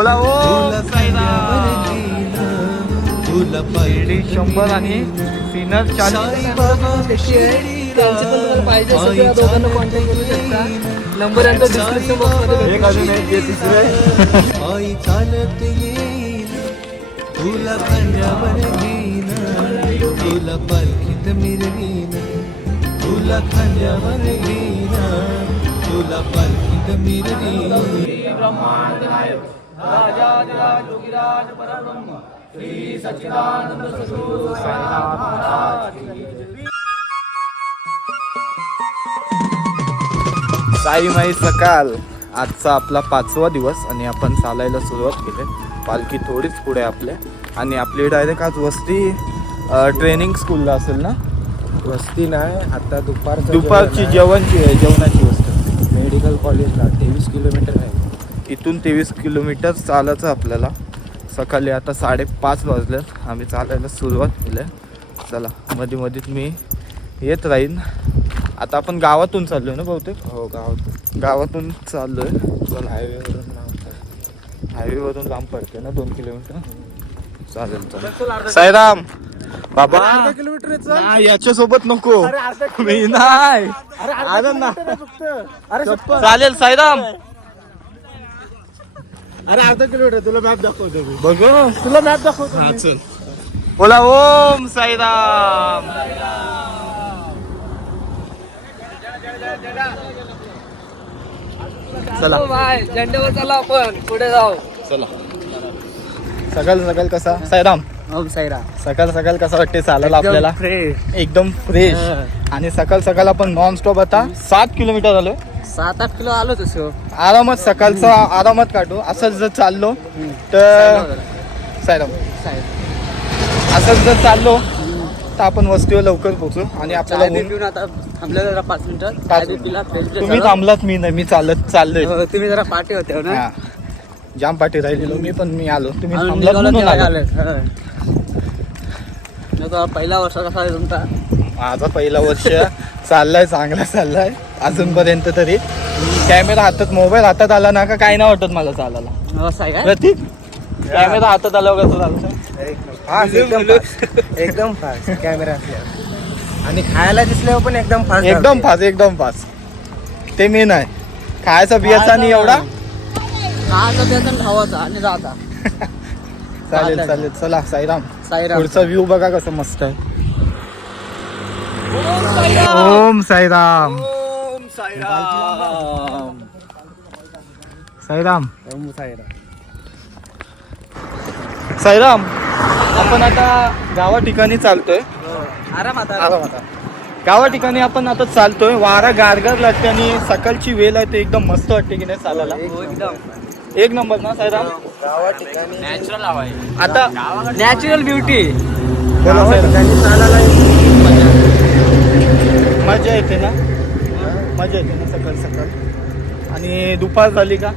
बोला ओ. शंभर आणि सिनर नंबर यांचा डिस्क्रिप्शन तुला खांद्यावर घेईन. तुला पालखीत मिरवीन. खांद्यावर घेईन तुला पालखीत मिरवीन साई माई सकाळ आजचा आपला पाचवा दिवस आणि आपण चालायला सुरुवात केली. पालखी थोडीच पुढे आपल्या. आणि आपली डायरेक्ट आज वस्ती ट्रेनिंग स्कूलला असेल ना? वस्ती नाही आता दुपार दुपारची जेवणची आहे जेवणाची वस्ती. मेडिकल कॉलेजला तेवीस किलोमीटर आहे. इथून तेवीस किलोमीटर चालायचं आपल्याला. सकाळी आता साडेपाच वाजल्यात आम्ही चालायला सुरुवात केली. चला मध्ये मध्ये मी येत राहीन. आता आपण गावातून चाललोय ना बहुतेक? हो गावात गावातून चाललोय. चला हायवेवरून नाव हायवेवरून लांब पडते ना दोन किलोमीटर? चालेल चालेल. साईराम बाबा. किलोमीटर नाही याच्या सोबत नको मी नाही. ना अरे चालेल साईराम. अरे अर्धा किलोमीटर तुला मॅप दाखवतो मी. बघ तुला मॅप दाखवतो हा चल. बोला ओम साईराम. चला. बाय झेंड्यावर चला आपण. पुढे जाऊ. चला. सकाळ सकाळ कसा? साईराम. ओम साईरा सकाळ सकाळ कसा वाटते चालायला आपल्याला. फ्रेश एकदम फ्रेश आणि सकाळ सकाळ आपण नॉन स्टॉप आता सात किलोमीटर आलो सात आठ किलो आलो तसं आरामात सकाळचा आरामात काढू असंच जर चाललो तर साईराम असंच जर चाललो तर आपण वस्तीवर लवकर पोहोचू आणि आपल्याला ऊन- पिऊन आता थांबलं जरा पाच मिनिटं पाच चाय बी मिनिटं. पिला फ्रेश तुम्ही थांबलात मी नाही मी चालत चाललोय हो, तुम्ही जरा पाठी होते हो ना हा. जाम पाठी राहिलेलो मी पण मी आलो तुम्ही आम्ही थांबलात निघालो म्हणून. आले. हो. नाही तर पहिला वर्ष कसा आहे तुमचा माझा पहिला वर्ष चाललाय चांगला चाललाय अजूनपर्यंत तरी कॅमेरा हातात मोबाईल हातात आला ना का काय नाही वाटत मला चालायला. असं आहे का? प्रतीक कॅमेरा हातात आला कसं चालतं फास्ट एकदम fast. एकदम फास्ट कॅमेरा असल्यावर आणि खायला दिसल्यावर पण एकदम फास्ट एकदम फास्ट एकदम फास्ट ते मी नाही खायचा बियाचा नाही एवढा. तर त्याचा धावाचा आणि जाता चालेल चालेल. चालेल. चला साईराम. साईराम. पुढचा व्ह्यू बघा कसं मस्त आहे. ओम साईराम. ओम साईराम. साईराम. साईराम. साईराम आपण आता गावा ठिकाणी चालतोय. आरामात आराम आता. गावा ठिकाणी आपण आता चालतोय. वारा गारगार लागते आणि सकाळची वेळ आहे ते एकदम मस्त वाटते की नाही चालायला. एकदम. एक नंबर ना साईराम? गावा ठिकाणी. नॅचरल हवा आहे. आता नॅचरल ब्युटी बोला साईराम. चालायला खूप मजा येते. मजा येते ना? मजा येते ना सकाळ सकाळ? आणि दुपार झाली का?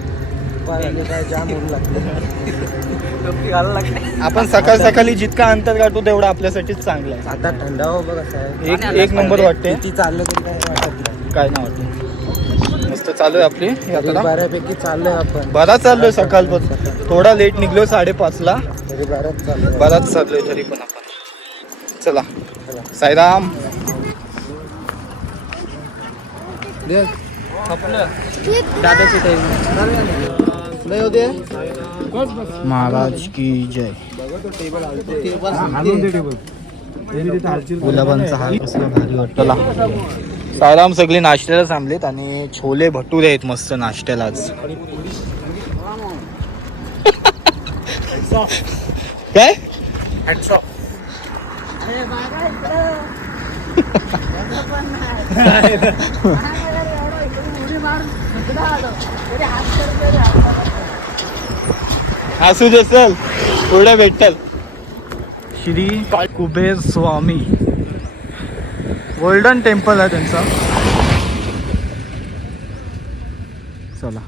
आपण सकाळ सकाळी जितका अंतर काढतो तेवढं आपल्यासाठीच चांगलं आहे. आता थंडावा बघ असं आहे एक एक नंबर वाटते. किती चाललं तरी काय वाटत नाही. काय नाही वाटत. मस्त चालू आहे आपली यात्रा. बऱ्यापैकी चाललोय आपण. बराच चाललोय सकाळपासून थोडा लेट निघलो साडेपाच ला तरी बऱ्याच चाललोय बराच चाललोय तरी पण आपण. चला. साईराम. दादाची टाइम महाराज की जय। गुलाबांचा हार कसला भारी वाटला साईराम सगळे नाश्त्याला थांबलेत आणि छोले भटुरे आहेत मस्त नाश्त्याला आज. काय? असू दे चल पुढे भेटल. श्री कुबेर स्वामी. गोल्डन टेम्पल आहे त्यांचा. चला.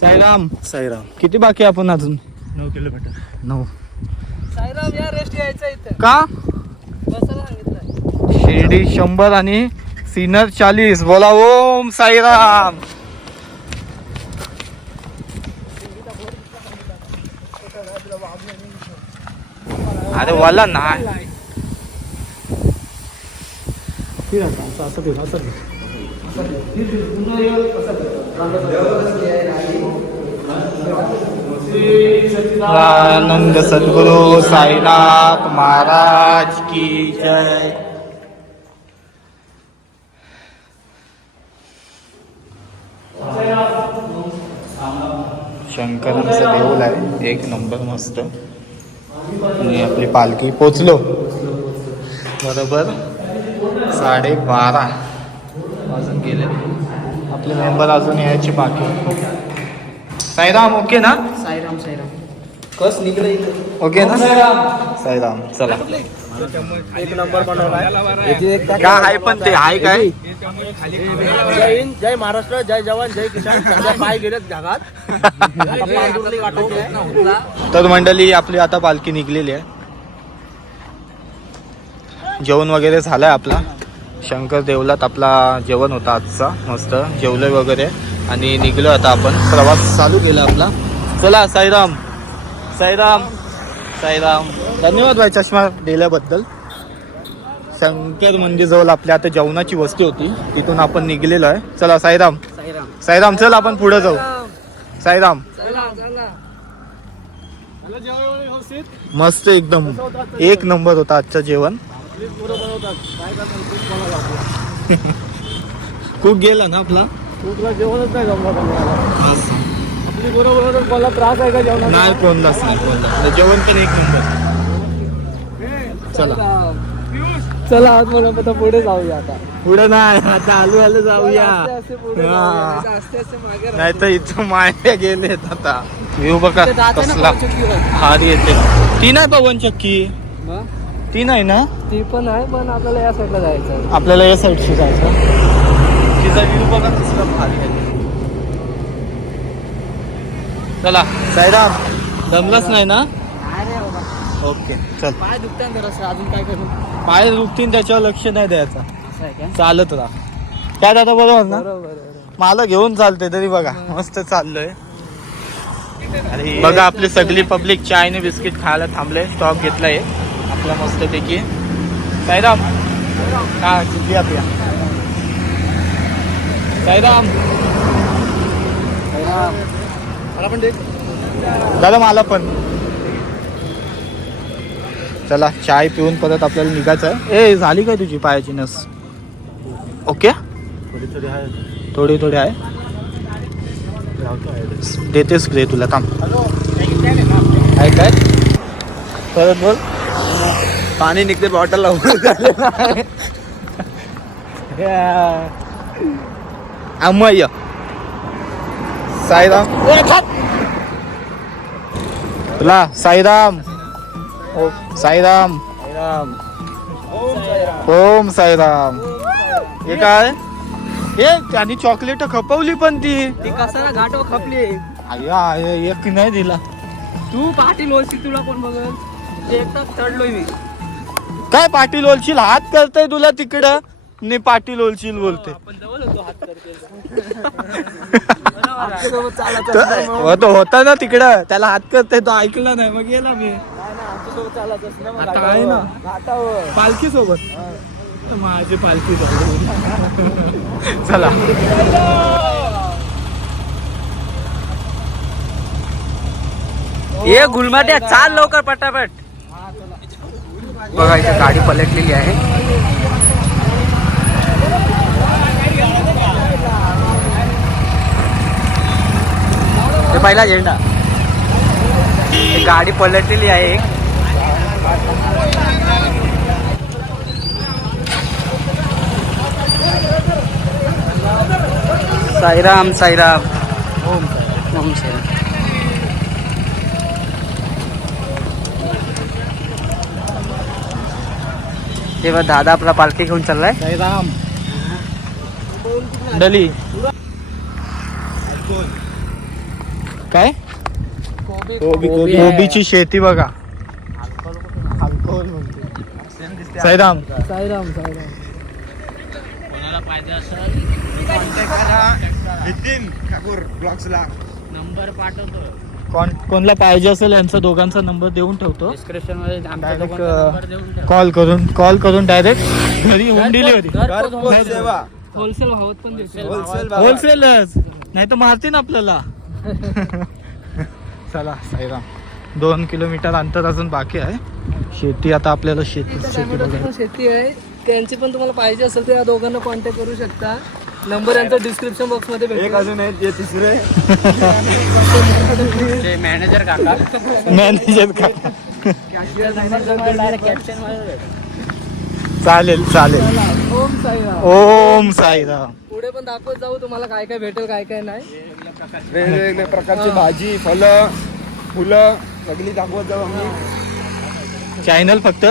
साईराम. साईराम. किती बाकी आहे आपण अजून? नऊ किलोमीटर नऊ. साईराम या रेस्ट यायचं इथं. का? शिर्डी शंभर आणि सिनर चाळीस. बोला ओम साईराम. अरे वाला नाही आनंद सद्गुरु साईनाथ महाराज की जय. शंकरांचं देऊल आहे. एक नंबर मस्त. आणि आपली पालखी पोचलो. बरोबर. साडेबारा वाजून गेले. आपले मेंबर अजून यायचे बाकी. साईराम ओके ना? साईराम साईराम. कस निघले ओके ना? साईराम. चला. एक नंबर बनवलाय. काय आहे पण ते आहे काय? जय हिंद जय महाराष्ट्र जय जवान जय किसान. सध्या पाय गेलेत जगात. तर मंडळी आपली आता पालखी निघलेली आहे. जेवण वगैरे झालंय आपला. शंकर देवलात आपला जेवण होता आजचा मस्त जेवलोय वगैरे. आणि निघलो आता आपण. प्रवास चालू केला आपला. चला साईराम. साईराम. साईराम. धन्यवाद भाई चष्मा दिल्याबद्दल. शंकर मंदिर जवळ आपल्या आता जेवणाची वस्ती होती. तिथून आपण निघलेलो आहे. चला साईराम. साईराम. साईराम चल आपण पुढे जाऊ. साईराम. चला चला मस्त एकदम. एक नंबर होता आजचं जेवण. खूप गेला ना आपला? जेवणच नाही बरोबर मला त्रास आहे का जेवणाचा? नाही कोणलाच नाही कोणला जेवण पण एक नंबर. चला. चला आज मला आता पुढे जाऊया आता. पुढे नाही आता आलू आलू जाऊया. पुढे हा. मागे राहू. नाही तर इथं माया गेलेत आता. व्ह्यू बघा ते जाते ना कसला. हार येते. ती नाही पवन चक्की. मग? ती नाही ना? ती पण आहे पण आपल्याला या साईडला जायचं आहे. आपल्याला या साईडशी जायचं. तिचा व्ह्यू बघा कसला भारी आहे. चला. साईराम. दमलाच नाही ना? ओके चल. पाय दुखतात जरा अजून काय करू? पाय दुखतीन त्याच्यावर लक्ष नाही द्यायचं. असं आहे काय चालत राहा. काय दादा बरोबर ना? बरोबर बरोबर. मला घेऊन चालते तरी बघा. मस्त चाललोय. बघा आपली सगळी पब्लिक चाय आणि बिस्किट खायला थांबले. स्टॉप घेतलाय. आपला मस्त पैकी साईराम. हा पिया पिया. साईराम. मला पण दे. दादा मला पण. चला चाय पिऊन परत आपल्याला निघायचं आहे. ए झाली काय तुझी पायाची नस? ओके? थोडी थोडी आहे. थोडी थोडी आहे. देते स्प्रे तुला थांब. आहे काय? परत बोल. पाणी निघते बॉटल लावून अमय. साईराम. तुला साईराम. ओ साईराम. ओम साईराम. हे काय? हे त्यांनी चॉकलेट खपवली पण ती. कसाला घाटो खपली अय्या, एक नाही दिला. तू पाटील ओळशी तुला कोण बघल? ते एकटाच चढलोय मी. काय पाटील ओलशील हात करताय तुला तिकडं. ने पाटील ओलशील बोलते. आपण जवळ होतो हात करते. तर- हो तो होता ना तिकडं. त्याला हात करताय तो ऐकला नाही. मग गेला मी. आता आहे ना. पालखी सोबत माझी पालखी सोबत चला. ये गुलमाट्या चाल लवकर पटापट. बघा इथे गाडी पलटलेली आहे. पहिला झेंडा ही गाडी पलटलेली आहे एक. साईराम साईराम. ओम ओम साईराम. तेव्हा दादा आपला पालखी घेऊन चाललाय? राम डली. काय? कोबीची शेती बघा. साईराम. साईराम साईराम. नितीन ठाकूर ब्लॉक्सला नंबर पाठवतो. कोण कोणला पाहिजे असेल यांचा दोघांचा नंबर देऊन ठेवतो. डिस्क्रिप्शनमध्ये आमच्या Direct, दोघांचा अं, नंबर देऊन ठेवा. कॉल करून कॉल करून डायरेक्ट घरी होम डिलिव्हरी होलसेल होलसेल होलसेलच नाही तर मारतील आपल्याला. चला साईराम. दोन किलोमीटर अंतर अजून बाकी आहे. शेती आता आपल्याला शेती शेती आहे. त्यांची पण तुम्हाला पाहिजे असेल तर या दोघांना कॉन्टॅक्ट करू शकता. नंबर यांचा डिस्क्रिप्शन बॉक्समध्ये भेटेल. अजून आहेत जे तिसरे. मॅनेजर काका. मॅनेजर का चालेल चालेल. ओम साईराम. ओम साईराम. पुढे पण दाखवत जाऊ तुम्हाला काय काय भेटेल काय काय नाही. वेगवेगळ्या प्रकारची भाजी फलं फुलं सगळी दाखवत जाऊ आम्ही. चॅनल फक्त?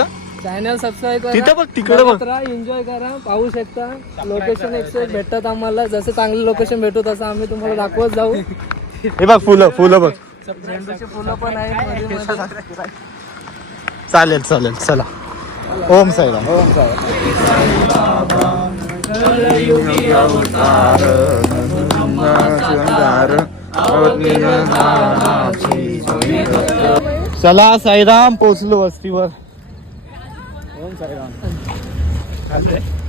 चॅनल सबस्क्राईब करा. तिथं बघ, तिकडं बघ. एन्जॉय करा. पाहू शकता. लोकेशन एकशे एक भेटतात आम्हाला. जसं चांगलं लोकेशन भेटू तसं आम्ही तुम्हाला दाखवत जाऊ. हे बघ फुलं फुलं बघ. झेंडूची फुलं पण मध्ये मध्ये. चालेल चालेल चला. ओम साईराम. ओम चला साईराम पोचलो वस्तीवर.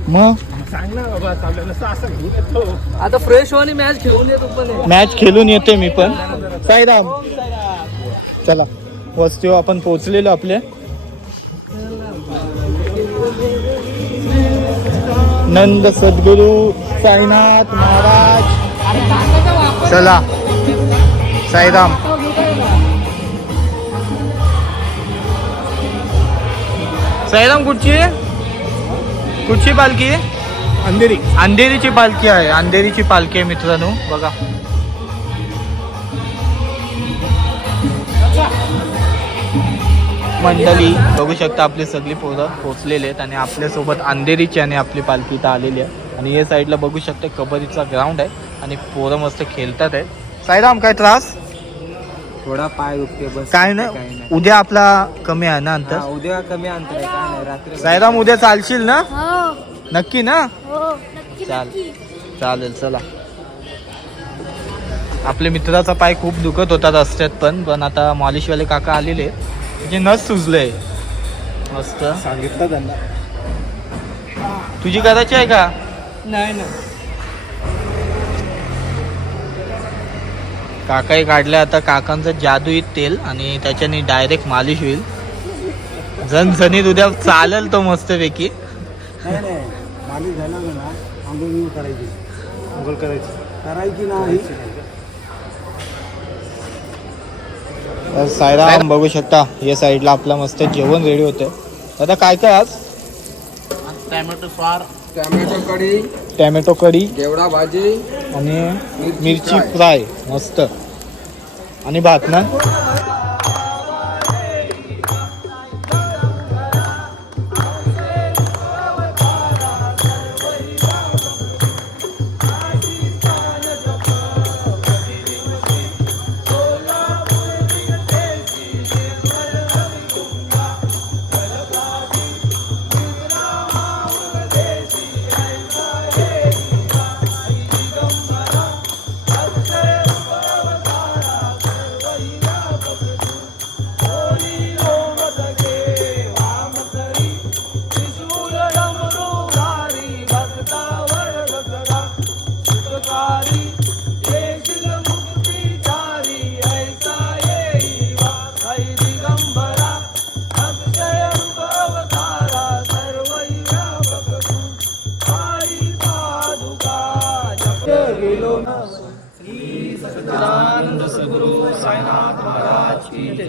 मग? आता फ्रेश हो आणि मॅच घेऊन येतो. मॅच खेळून येते मी पण. साईराम? चला वस्तीवर आपण पोचलेलो आपल्या नंद सद्गुरू साईनाथ महाराज. चला. साईराम. साईराम कुठची? आहे? कुठची पालखी? आहे? अंधेरी. अंधेरीची पालखी आहे. अंधेरीची पालखी आहे मित्रांनो. बघा. मंडळी बघू शकता आपली सगळी पोरं पोचलेले आहेत आणि आपल्यासोबत अंधेरीची आणि आपली पालखी इथं आलेली आहे. आणि या साईडला बघू शकता कबड्डीचा ग्राउंड आहे. आणि पोरं मस्त खेळतात आहेत. साईराम काय त्रास? थोडा पाय दुखते बस काय नाही. उद्या आपला कमी आहे ना अंतर? उद्या कमी अंतर आहे काय नाही रात्री साईराम उद्या चालशील ना? हो. नक्की ना? हो नक्की चाल. नक्की. चालेल चला. आपल्या मित्राचा पाय खूप दुखत होता रस्त्यात पण पण आता मॉलिशवाले काका आलेले. म्हणजे नस सुजले मस्त. सांगितलं त्यांना. तुझी करायची आहे का? नाही ना काकाही काढले. आता काकांचं जादुई तेल आणि त्याच्याने डायरेक्ट मालिश होईल. झणझणीत उद्या चालेल तो मस्तपैकी. नाही नाही. मालिश झाला ना आंघोळ करायची. आंघोळ करायची. करायची नाही. तर सायराम बघू शकता या साईडला आपला मस्त जेवण रेडी होतं आता काय काय आज टॅमॅटो स्वार टॅमॅटो कढी टॅमॅटो कढी घेवडा भाजी आणि मिरची फ्राय मस्त. आणि भात ना?